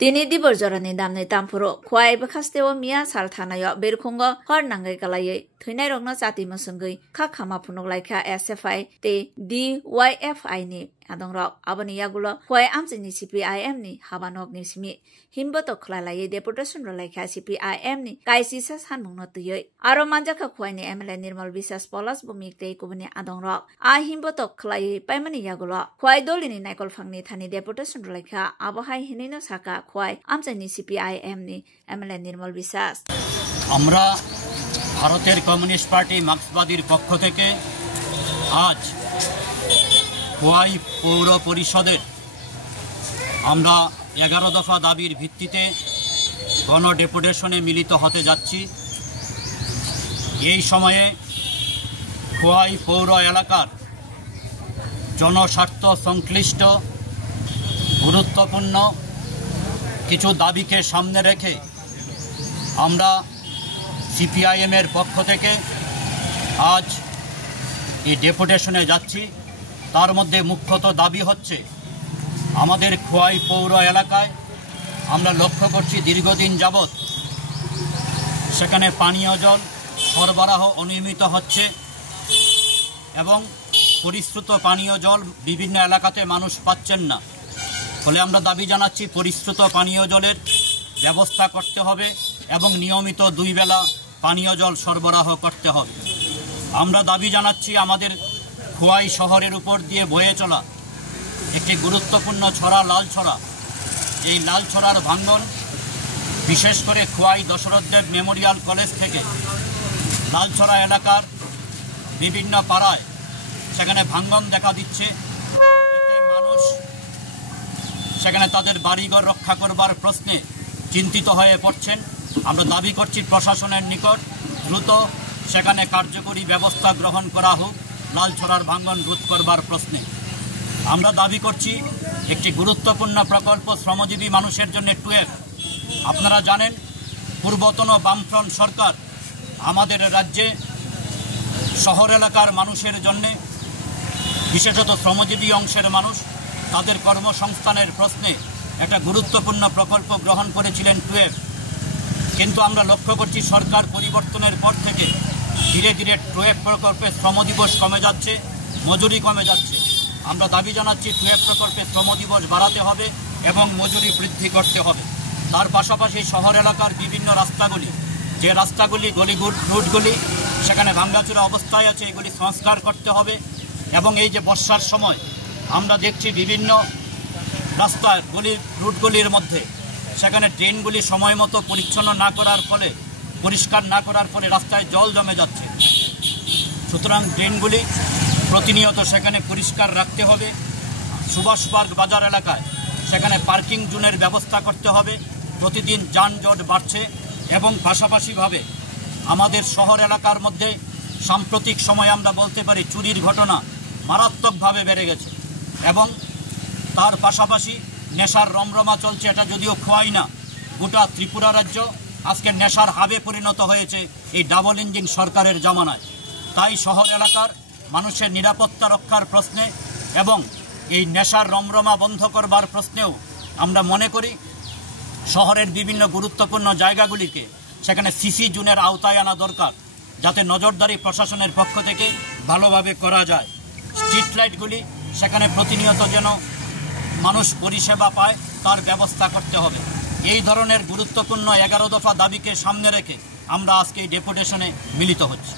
Tini di borjorani damne tampuro khwai bakhastewo mia sal thanayo berkhungo hor nangai kalai thunai rokno chati masungui kha khama phunok laikha SFI te DYFI ni adongrok aboni yagulo khwai amchini CPIM ni habanok ni simi himboto khlalai deputation ro laikha CPIM ni kaisi sa sanmungno tuyoi aro manjaka khwai ni MLA Nirmal Biswas Polas bumik te kubuni adongrok a himboto khlai paimani yagulo khwai dolini naikol phangni thani deputation ro laikha abohai hinino saka khwai amchini CPIM ni MLA Nirmal Biswas আমরা ভারতের communist party মার্ক্সবাদীর পক্ষ থেকে আজ খোয়াই পৌর পরিষদের আমরা 11 দফা দাবির ভিত্তিতে গণ ডেপুটেশনে মিলিত হতে যাচ্ছি। এই সময়ে খোয়াই পৌর এলাকার জনস্বার্থ সংশ্লিষ্ট গুরুত্বপূর্ণ কিছু দাবিকে সামনে রেখে আমরা CPIM এর পক্ষ থেকে আজ এই ডেপুটেশনে যাচ্ছি। তার মধ্যে মুখ্যত দাবি হচ্ছে আমাদের খোয়াই পৌর এলাকায় আমরা লক্ষ্য করছি দীর্ঘদিন যাবৎ সেখানে পানীয় জল সরবরাহ অনিয়মিত হচ্ছে এবং পরিশ্রুত পানীয় জল বিভিন্ন এলাকাতে মানুষ পাচ্ছেন না। ফলে আমরা দাবি জানাচ্ছি পরিশ্রুত পানীয় জলের ব্যবস্থা করতে হবে এবং নিয়মিত 2 বেলা পানীয় জল সরবরাহ করতে হবে। আমরা দাবি জানাচ্ছি আমাদের খোয়াই শহরের উপর দিয়ে বয়ে চলা একটি গুরুত্বপূর্ণ ছড়া লালছড়া, এই লালছড়ার ভাঙ্গন বিশেষ করে খোয়াই দশরথ দেব মেমোরিয়াল কলেজ থেকে লালছড়া এলাকার বিভিন্ন পাড়ায় সেখানে ভাঙ্গন দেখা দিচ্ছে। এতে মানুষ সেখানে তাদের বাড়িঘর রক্ষা করবার প্রশ্নে চিন্তিত হয়ে পড়ছেন। আমরা দাবি করছি প্রশাসনের নিকট দ্রুত সেখানে কার্যকরী ব্যবস্থা গ্রহণ করা হোক লালছড়ার ভাঙ্গন রোধ করবার প্রশ্নে। আমরা দাবি করছি একটি গুরুত্বপূর্ণ প্রকল্প শ্রমজীবী মানুষের জন্য 12। আপনারা জানেন পূর্বতন বামফ্রন্ট সরকার আমাদের রাজ্যে শহর এলাকার মানুষের জন্য বিশেষত শ্রমজীবী অংশের মানুষ তাদের কর্মসংস্থানের প্রশ্নে একটা গুরুত্বপূর্ণ প্রকল্প গ্রহণ করেছিলেন 12। কিন্তু আমরা লক্ষ্য করছি সরকার পরিবর্তনের পর থেকে ধীরে ধীরে 12 প্রকল্পে শ্রম দিবস কমে যাচ্ছে, মজুরি কমে যাচ্ছে। আমরা দাবি জানাচ্ছি 12 প্রকল্পে শ্রম দিবস বাড়াতে হবে এবং মজুরি বৃদ্ধি করতে হবে। তার পাশাপাশি শহর এলাকার বিভিন্ন রাস্তাগুলি, যে রাস্তাগুলি রুটগুলি সেখানে ভাঙ্গাচোরা অবস্থায় আছে, এগুলি সংস্কার করতে হবে। এবং এই যে বর্ষার সময় আমরা দেখছি বিভিন্ন রাস্তার রুটগুলির মধ্যে সেখানে ড্রেনগুলি সময় মতো পরিচ্ছন্ন না করার ফলে, পরিষ্কার না করার ফলে রাস্তায় জল জমে যাচ্ছে। সুতরাং ড্রেনগুলি প্রতিনিয়ত সেখানে পরিষ্কার রাখতে হবে। সুভাষ পার্ক বাজার এলাকায় সেখানে পার্কিং জোনের ব্যবস্থা করতে হবে। প্রতিদিন যানজট বাড়ছে এবং পাশাপাশিভাবে আমাদের শহর এলাকার মধ্যে সাম্প্রতিক সময়ে আমরা বলতে পারি চুরির ঘটনা মারাত্মকভাবে বেড়ে গেছে এবং তার পাশাপাশি নেশার রমরমা চলছে। এটা যদিও খোয়াই না, গোটা ত্রিপুরা রাজ্য আজকে নেশার হাবে পরিণত হয়েছে এই ডাবল ইঞ্জিন সরকারের জামানায়। তাই শহর এলাকার মানুষের নিরাপত্তা রক্ষার প্রশ্নে এবং এই নেশার রমরমা বন্ধ করবার প্রশ্নেও আমরা মনে করি শহরের বিভিন্ন গুরুত্বপূর্ণ জায়গাগুলিকে সেখানে সিসি জোনের আওতায় আনা দরকার, যাতে নজরদারি প্রশাসনের পক্ষ থেকে ভালোভাবে করা যায়। স্ট্রিট লাইটগুলি সেখানে প্রতিনিয়ত যেন মানুষ পরিষেবা পায় তার ব্যবস্থা করতে হবে। এই ধরনের গুরুত্বপূর্ণ 11 দফা দাবিকে সামনে রেখে আমরা আজকে এই ডেপুটেশনে মিলিত হচ্ছি।